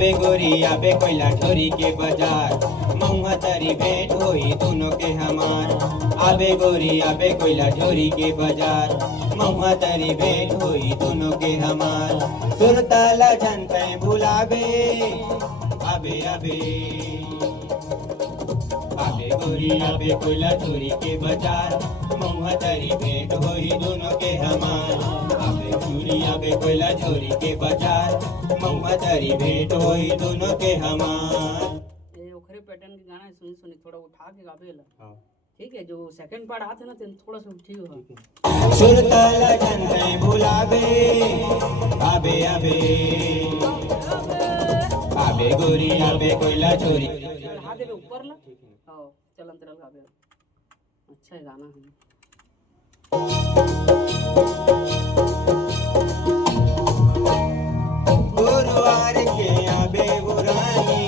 आबे गोरी आबे कोयला छोरी के बाजार, महुआ तरी भेंट होई दोनों के हमार। आबे गोरी आबे कोयला छोरी के बाजार, महुआ तरी भेंट होई दोनों के हमार। सुरताला जनते भुलावे आबे आबे, आबे गोरी आबे कोयला छोरी के बाजार, महुआ तरी भेंट होई दोनों के हमार। आबे गोरी आबे कोयला छोरी के बाजार, महुआ तरी भेंट होई दोनों के हमार। ये ओखरे पैटर्न के गाना सुनी सुनी थोड़ा उठा के गावे ला। हाँ। ठीक है, जो सेकंड पार्ट आते ना तो थोड़ा सा ठीक होगा। सुरताला जनते भुलावे आबे आबे, आबे गोरी आबे कोयला छोरी। हाथ दे ऊपर ला। हां चल अंतराल गावे। अच्छा है गाना है। गुरुवार के आबे बुरानी,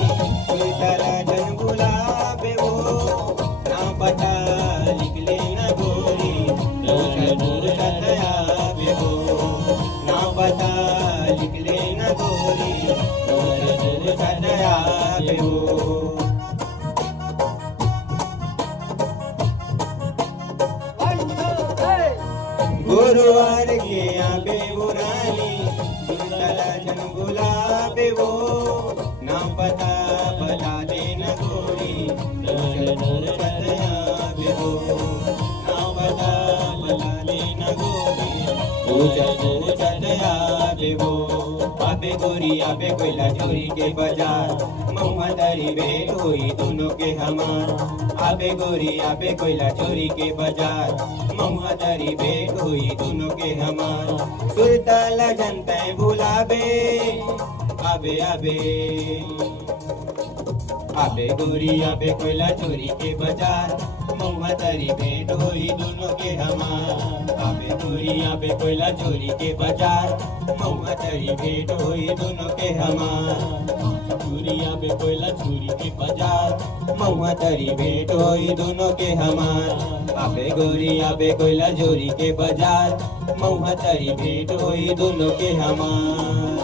सुरताला जन बुलावे वो, ना पता लिख लेना गोरी, दूर दूर तक आबे वो, ना पता लिख लेना गोरी, दूर दूर तक आबे वो। गुरुवार के आबे बुरानी, सुरताला जन बुलावे वो, ना पता बता देना गोरी, दूर दूर तक आबे वो, ना पता बता देना गोरी, दूर दूर तक आबे वो। आबे गोरी आबे कोयला छोरी के बाजार, महुआ तरी भेंट होई दोनों के हमार। आबे गोरी आबे कोयला छोरी के बाजार, महुआ तरी भेंट हुई दोनों के हमार। सुरताला जनते भुलावे आबे आबे, आबे गोरी आबे कोयला छोरी के बाजार, महुआ तरी भेंट हुई दोनों के हमार। आबे गोरी आबे कोयला छोरी के बाजार, महुआ तरी भेंट हुई दोनों के हमार। गोरी आबे कोयला छोरी के बाजार, महुआ तरी भेंट हुई दोनों के हमार। आबे गोरी आबे कोयला छोरी के बाजार, महुआ तरी भेंट हुई दोनों के हमार।